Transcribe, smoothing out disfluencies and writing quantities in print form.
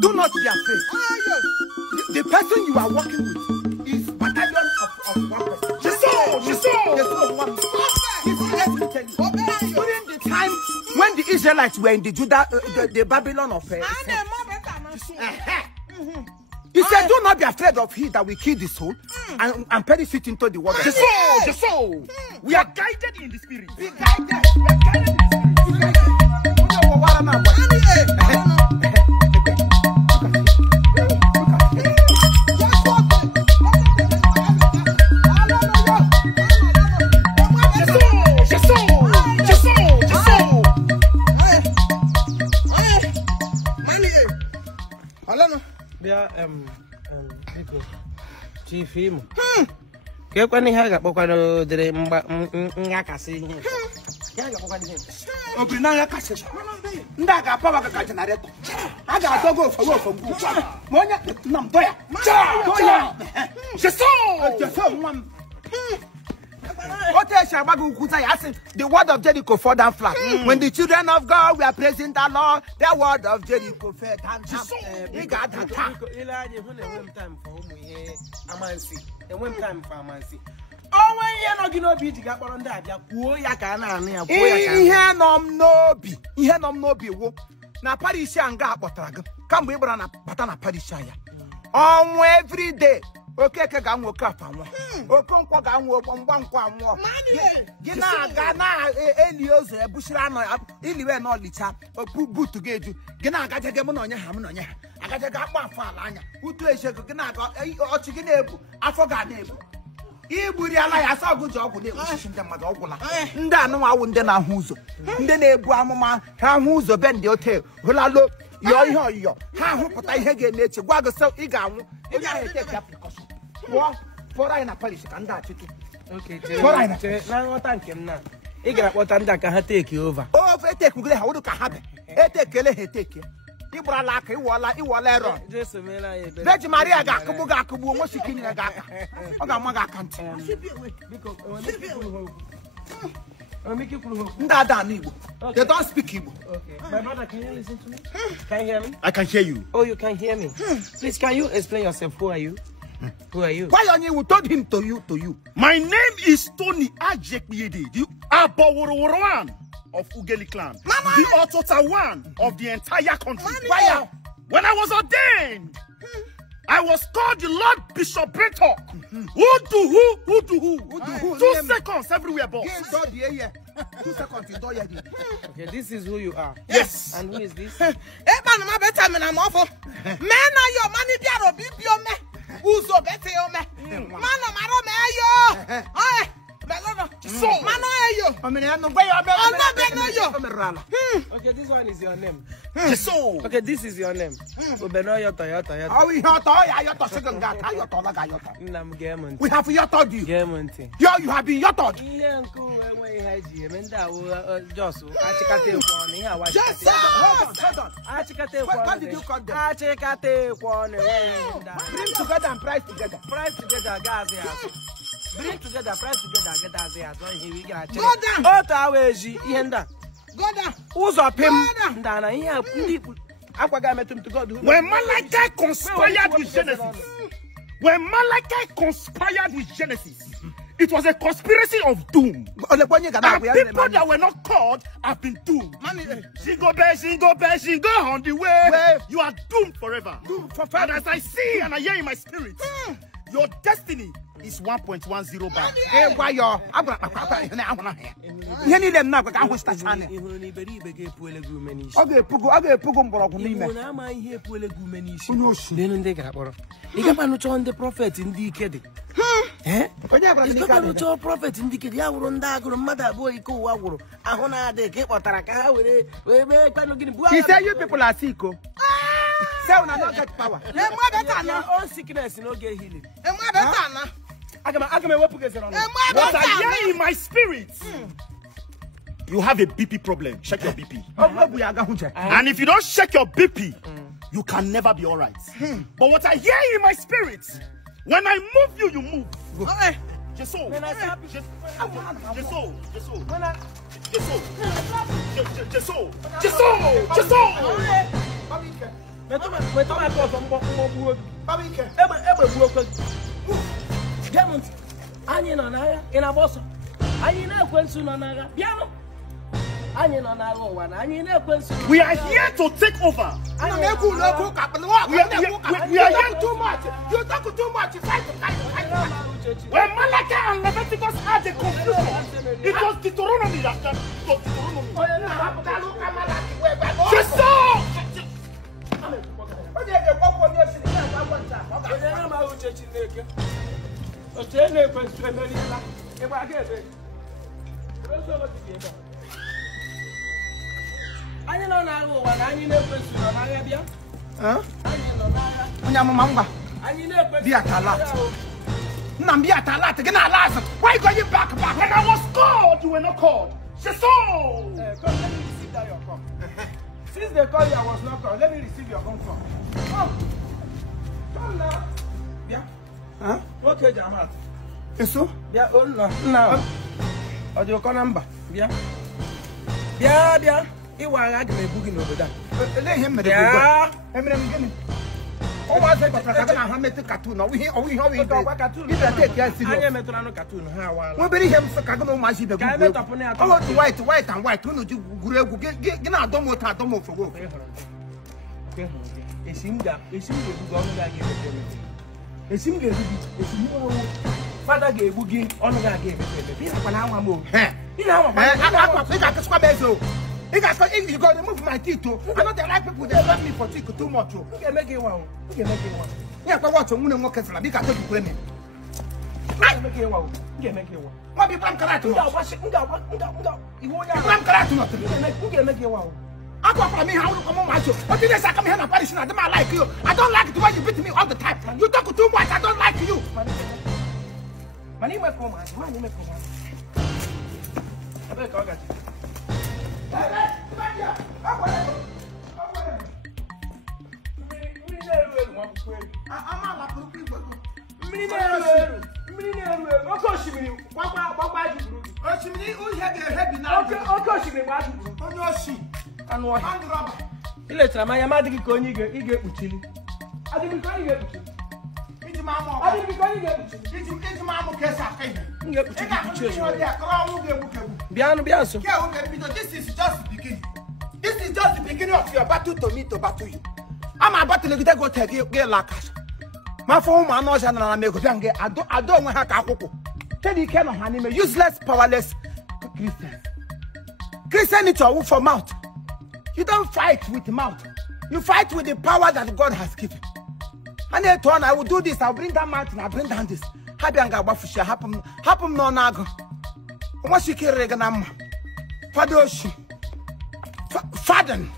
Do not be afraid. The person you are working with is battalion of one person. During the time when the Israelites were in the Judah, the Babylon of he said, do not be afraid of he that will kill the soul and perish it into the water. The soul. We are guided in the spirit. Be guided. We are guided in the spirit. Chief Imo. Que quando haga quando dere ngakasi ihe. Ya ga kwani ihe. Obina ya kashe. Nda ga pa ba ka generator. Aga dogo fo ngu. Mo nya nam doya. Doya. Jesus. The word of Jericho fell down flat. When the children of God were praising the Lord, the word of Jericho fell down. He got the time for Amansi. Oh, when you're not going to be the Gabon, he had no be. Now, Parisha and Gabotrag come we run a patana Parishaya. Every day. Okay, can work up and walk on one. Gina, Gana, Elios, Bushrano, Iliwe, no Licha, or boot to get you. Gina, got a gamon on your hammer on your. I got a gap for Lanya. Who to a shake Gina or chicken able. I forgot neighbor. He would realize I saw a good job with them. No, I wouldn't know who's. Then a Brahma, who's a bend your tail. Well, I look, yo. How put I again nature? Why go so eager? If I take up precaution. What? For I na polish and that. Okay, now thank him now. He got what I'm can take you over. Oh, if I take good, how do I have it? I take a take you. You brought like you were error. Just a minute. Veg Maria Gakubu, what's she killing a gaka? Maga can't. They don't speak Igbo. Okay. My brother, can you listen to me? Can you hear me? I can hear you. Oh, you can hear me. Please, can you explain yourself? Who are you? Who are you? Why on you told him to you? My name is Tony Ajekbiede, the Abaworowan of Ugeli clan, the Otota one of the entire country. When I was ordained, I was called the Lord Bishop Brentalk. Who do who? 2 seconds everywhere, boss. 2 seconds. Okay, this is who you are. Yes. And who is this? Man, I'm awful. Man, your money be who's so better, man? Man, okay, this one is your name. So, okay, this is your name. Toyota. We have yotted you. You have been yotted. What did you call them? Bring together and price together. Price together, guys. Bring together, price together, get us here. So here we got. Go down. Go down. Who's up him? Dana here. When Malachi conspired with Genesis, it was a conspiracy of doom. And people that were not called have been doomed. Jingle on the way. You are doomed forever. And as I see and I hear in my spirit, your destiny is 1.10 back. Hey, why you're the prophet in the kid. Prophet in the kid. I will not mother boy. He said, you people are sick. Say, we not get power. All sickness, no get healing. What I hear in my spirit, you have a BP problem. Check your BP. And if you don't check your BP, you can never be all right. But what I hear in my spirit, when I move you, you move. Anyị nọ n'agha ị na-agba ọsọ anyị na-ekwensu nọ n'agha bịanụ anyị nọ n'agha ụwa na anyị na-ekwensu we are here to take over. We are here too much. You talk too much. Fight. When Malachi and Leviticus had a confusion, it was Deuteronomy that started. Anyị nọ n'agha ụwa na anyị na-ekwensu nọ n'agha bịa. Anyị nọ n'agha. Onye amụma ngwa. Anyị na-ekwensu. Be at alert. Nam be at alert. Again, alas. Why go you back? When I was called, you were not called. She saw. Come, let me receive that your call. Since they called you, I was not called. Let me receive your phone call. Come now. Yeah. Okay, Jamal. Eso? Yeah. Oh no. Now. Audio call number. Yeah. Yeah. Iwa agadi me bugi no boda. Let him me the bugi. Eminem gini. O wa say pataka na ha meti cartoon no. We cartoon. If I take care serious. Anya metona no cartoon ha wa. We bury him so kago no ma shi be bugi. Oh, white and white. No ju gure egu. Gina adomo for work. Esim ga bugi onu ga ge be. Esim ga bugi. Esim wo. Father ga bugi onu ga ge be. Bi na kwa anwa mo. Bi na anwa. Akwa ka keswa bezo. You got to remove my teeth too. I'm not the right people that love me for teeth too much. You can make it one. Yeah, but what's on one workers like because you play me. I make it one. You can make it one. What be plan karate? You want plan karate? You can make it one. I go for me how to come on my show. What did I come here and polish? I don't like you. I don't like the way you beat me all the time. You talk too much. I don't like you. Money make come on. I bet I got you. This is just the beginning. This is just the beginning of your battle to me to battle you. I'm about to go take you like us. My phone man knows and I make I don't want to tell you can of useless, powerless Christians. Christianity are for mouth. You don't fight with mouth. You fight with the power that God has given. And then I will do this, I'll bring that mountain, I'll bring down this. Happen no nago. What she carry ganam? Fadoshi. Faden.